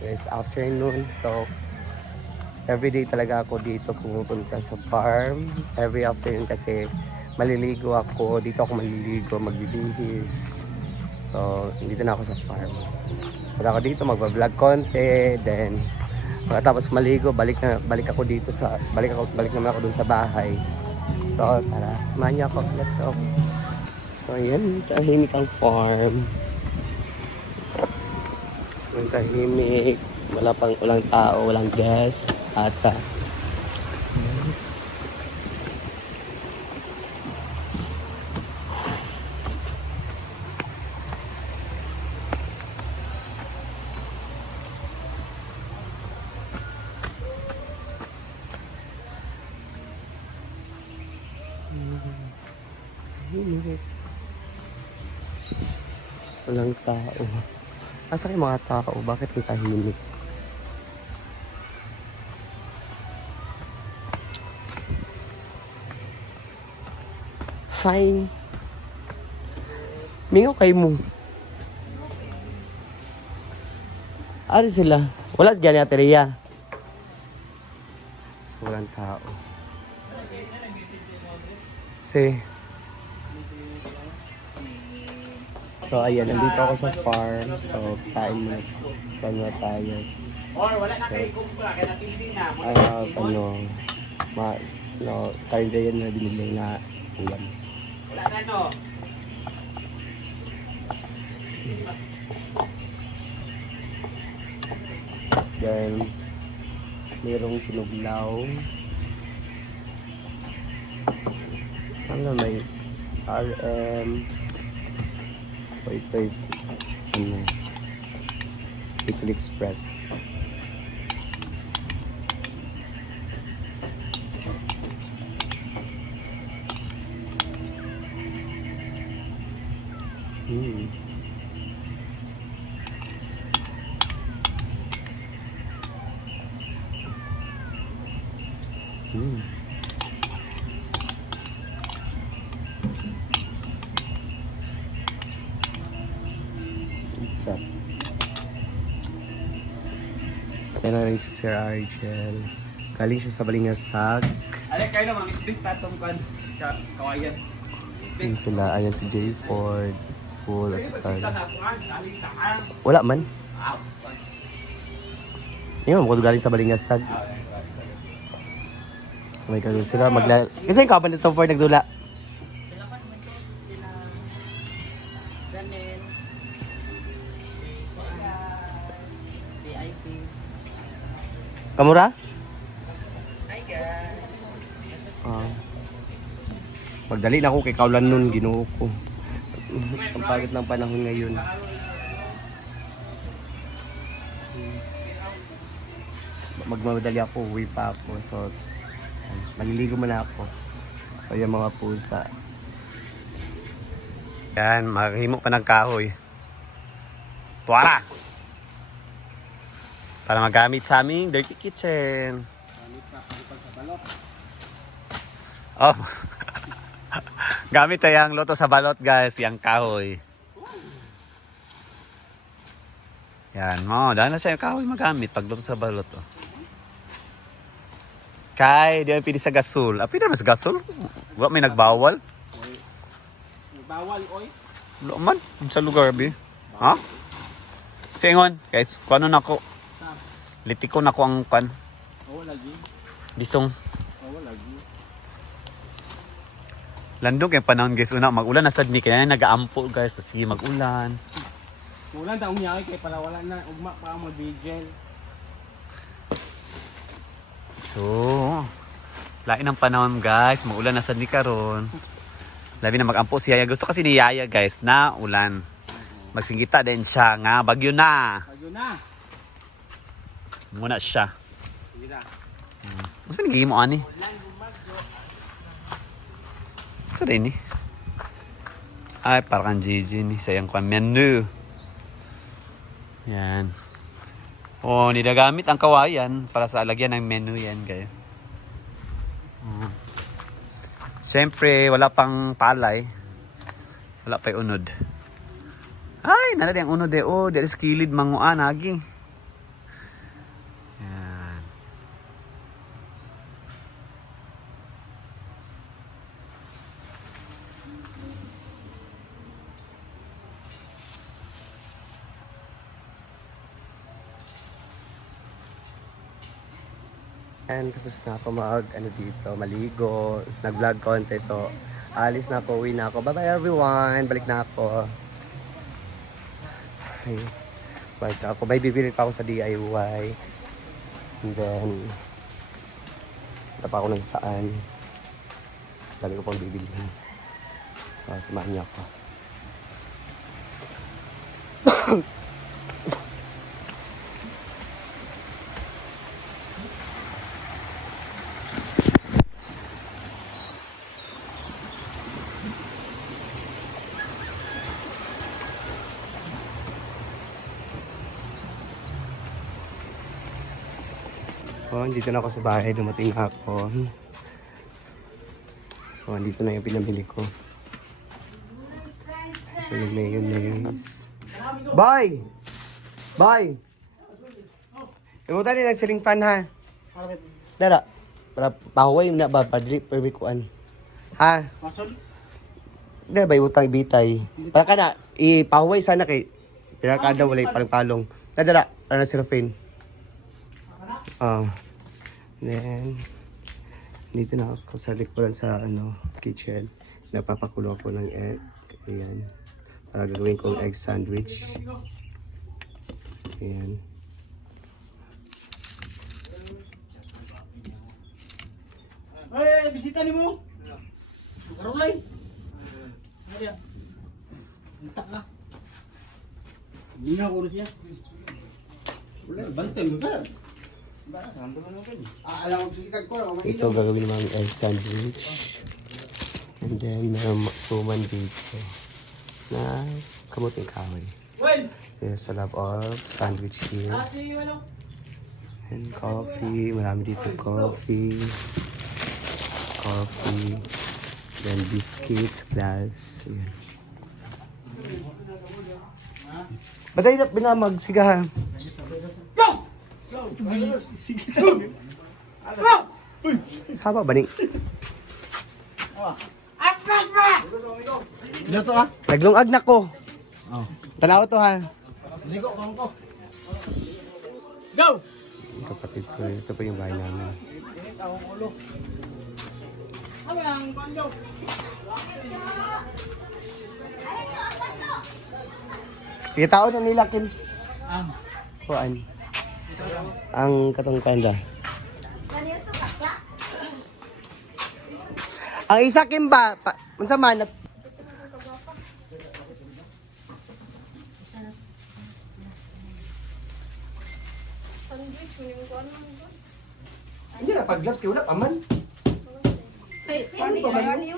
It's afternoon. So, everyday talaga ako dito pumupunta sa farm. Every afternoon kasi maliligo ako. Dito ako maliligo, maglilihis. So, dito na ako sa farm. So, ako dito magbablog konti. Then, pagkatapos maligo, balik naman ako dun sa bahay. So, tara, samahan niyo ako. Let's go. So, ayan, tahimik ang farm. Ang tahimik. Walang tao, walang guest. Ata. Walang tao. Asa yung mga tao? Bakit ang tahimik? Hi! Mingaw kayo mo. Ano sila? Wala si Gani Ateria. So, walang tao. So, ayan. Nandito ako sa farm. So, kain muna tayo. Or wala na kayo kumpra, kaya napili na. Karinderya na binili na ulam. Wala na no. Then, mayroong sinuglaw. Ano may RM. So, ito is Pickle Express. Yan na rin si Sir Argel. Galing siya sa Balingasag. Alay kayo naman, misbis tatong kan kawayan. Yan sila. Ayan si J. Ford. Full as Sita na kuan, galing sa ang. wala man. Aw. Yan mo galing sa Balingasag. Oh my God, sila magla... Kasi yung kapan nito Ford nagdula. Janel. CIP. Kamura? Hi guys. Magdali na ako kay kaulan nun, Ginoo ko. Ang pagit ng panahon ngayon. Magmamadali ako, uwi pa ako. So, maliligo muna ako. So, yung mga pusa. Yan, maghimo pa ng kahoy. Tuwara! Para magamit sa aming dirty kitchen. Oh. Gamit tayong luto sa balot guys, yung kahoy. Yan mo, dahil na siya yung kahoy magamit pag luto sa balot. Oh. Kay, di ay pili sa gasol. Pili mas gasol? Wala may nagbawal? Bawal oy. Wala man, sa lugar bi. Ha? Singon, guys, kuano na ko. Litiko na ko ang kan. Oo lagi. Bisong. Oo lagi. Landong kay panahon guys, una mag-ulan na sad ni kaya nag-aampo guys, sige mag-ulan. Ulan ta umiyay kay para wala na ugma pa ang mag-vigil. So, lain ang panahon guys, mag-ulan na sad ni karon. Labi na mag-ampo si Yaya. Gusto kasi ni Yaya guys na ulan. Magsingita din siya nga bagyo na. Bagyo na. Muna siya. Sige na. Mas pinigay mo ani? So din ni. Ay, parang Gigi ni. Sayang ko ang menu. Yan. Oh, nilagamit ang kawayan para sa alagyan ng menu yan, guys. Siyempre, wala pang palay. Wala pa yung unod. Ay, nalala yung unod eh. Oh, there is kilid manguan, agi. And tapos na ako dito, maligo, nag-vlog konti. So, alis na ako, uwi na ako. Bye-bye everyone! Balik na ako. Ay, balik na ako. May bibili pa ako sa DIY. And then, punta pa ako ng saan. Dami ko pang bibili. So, samahan niyo ako. Oh, dito na ako sa bahay, dumating na ako. So, dito na yung pinamili ko. So, yung mayonnaise. Boy! Boy! Ibutan din ang ceiling fan ha. Dara. Para pahuway na ba? Para dili permikuan. Ha? Masol? Dara ba ibutang bitay? Para ka na, ipahuway sana kay pira ka daw walay parang palong. Dara, para na sirafin. Then, dito na ako sa likuran sa kitchen. Napapakulo ako ng egg. Ayan. Para gagawin kong egg sandwich. Ayan. Ay, bisita ni mo. Karulay. Ay, entak ka. Hindi na ako siya. Wala, bantay mo ka. Ito gagawin naman egg sandwich. And then meron suman dito na kamuting kahoy. There's a lot of sandwich here. And coffee. Marami dito coffee. Coffee. Then biscuits plus. Ayan. Ba't tayo binamag? Sigahan. Sama ba ni? Dito ah. Naglungag na ko. Oh. Tanaw to ha. Ligo ko. Go. Kapatid ko, ito pa yung bahay namin. Kita na nila Kim. Kuan. Ang katong kanda. Ang isa Kim ba? Unsa man? Sandwich mo yung kuwan mo. Hindi na pag-gloves kay wala pa man. Excited ba niyo?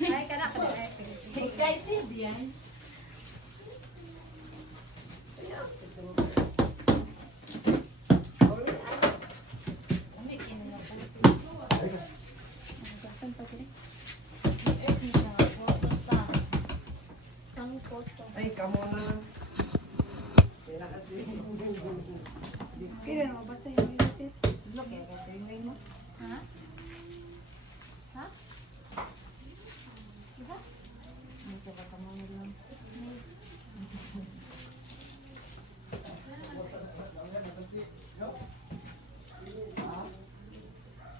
Ay, kana ka na. Excited yan. Ay, kamo na. Kaya na mabasa yung visit. Vlog yan, kaya yung mo. Ha? Ha? Diba? Ano ka ba kamo lang?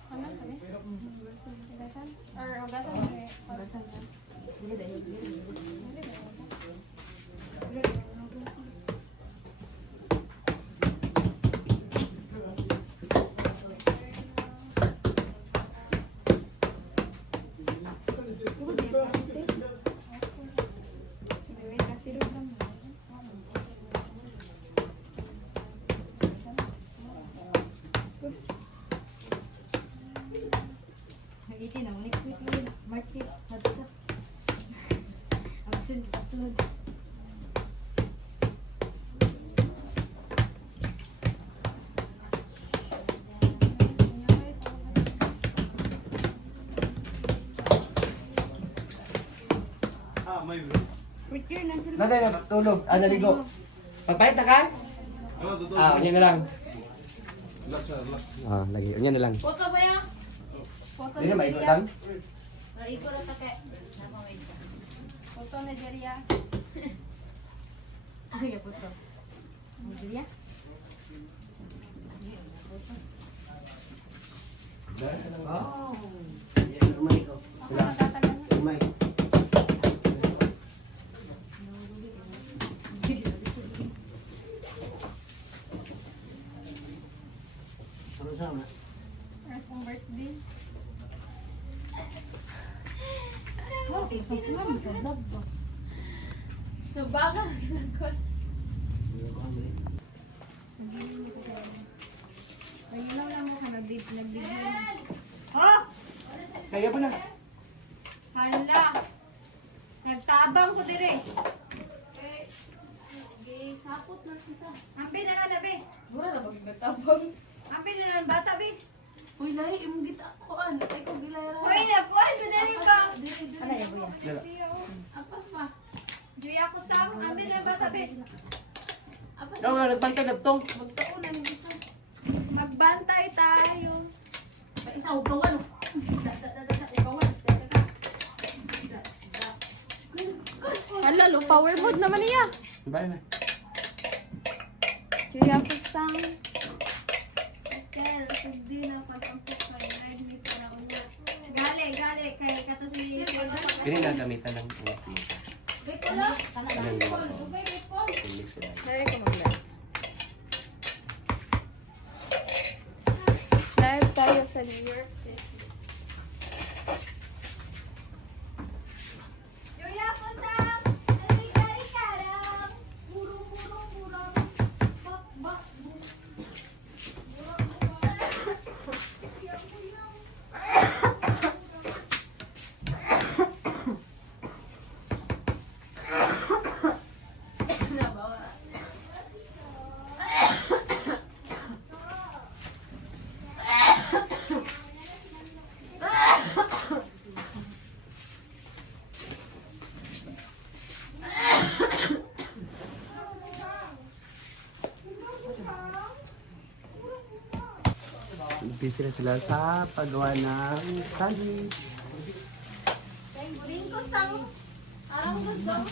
Ano ka ni? Hugasan? Or hugasan mo eh? Hugasan mo. Dili dahil. Dili dahil. Nag-itin ako next week yun. Market, madta. Absent upload. Return na sila. Nanay na, tulog. Naligo. Pagpahit na ka? Ganyan na lang. Lagi. Ganyan na lang. Foto ba yan? Foto Hindi ni na maikutan. Iko na take. Foto ni Jeria. Sige, foto. Jeria? Oh. Yes, umay ko. Ako nagtatagal na. Umay. Ano sama? First kong birthday. Oh, tipsang ko lang. Sadab ba? Subaga. Ginagol. Paginaw na mo ka. Nagdigil. Oh! Kaya pa na. Hala! Nagtabang ko dire. Sapot na kita. Ambi na lang na, be. Mura na bang nagtabang. Ambi na lang, bata, be. Uy, lahi, imong gita ko an. Ay ko gilayra. Uy, nakuha ko dali ba? Ano ya, buya? Apas pa. Joy ako sang. Ambi na lang, bata, be. Apas Ikaw nga nagbantay na to. magtaon na ng isa. Magbantay tayo. Pa isa ugawan. Ugawan. Hala, lo, power mode naman niya. Bye na. Joy ako sang. Sel, sugdi na pag-ampok kay live ni para unya. Gali, kay kato si Kini na gamitan ng uti. Wait ko lang. Anong naman to? Wait po. Mix sila. Sorry ko magla. Live tayo sa New York City. Joy ako sang. Kari karang. Burung. Bak. Busy na sila sa paggawa ng sandwich. Lingko sang. Arang gusto.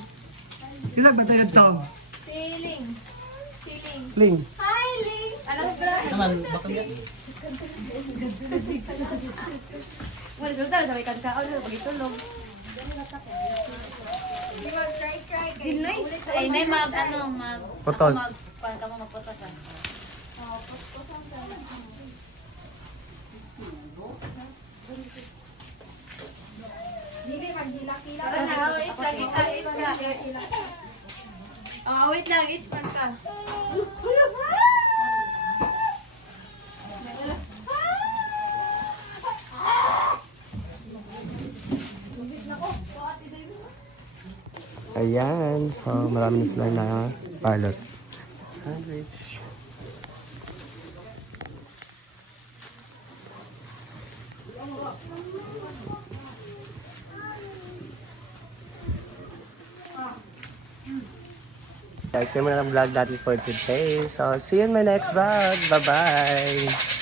Kisa ba tayo to? Siling. Ling. Hi, Ling. Alam bra. Naman, baka yan. Wala dito tayo sabay kan kaon na pagitulog. Di ba try. Dinay. Ay nay mag Potos. Pan ka mo magpotos ah. Oh, pusang dala. Dili magdila-kila. Tara na, wait lang, eat ka. Wait lang, eat pan ka. Ayan. So, marami na sila na pilot. Sandwich. Guys, yun muna ang vlog natin for today. So, see you in my next vlog. Bye-bye!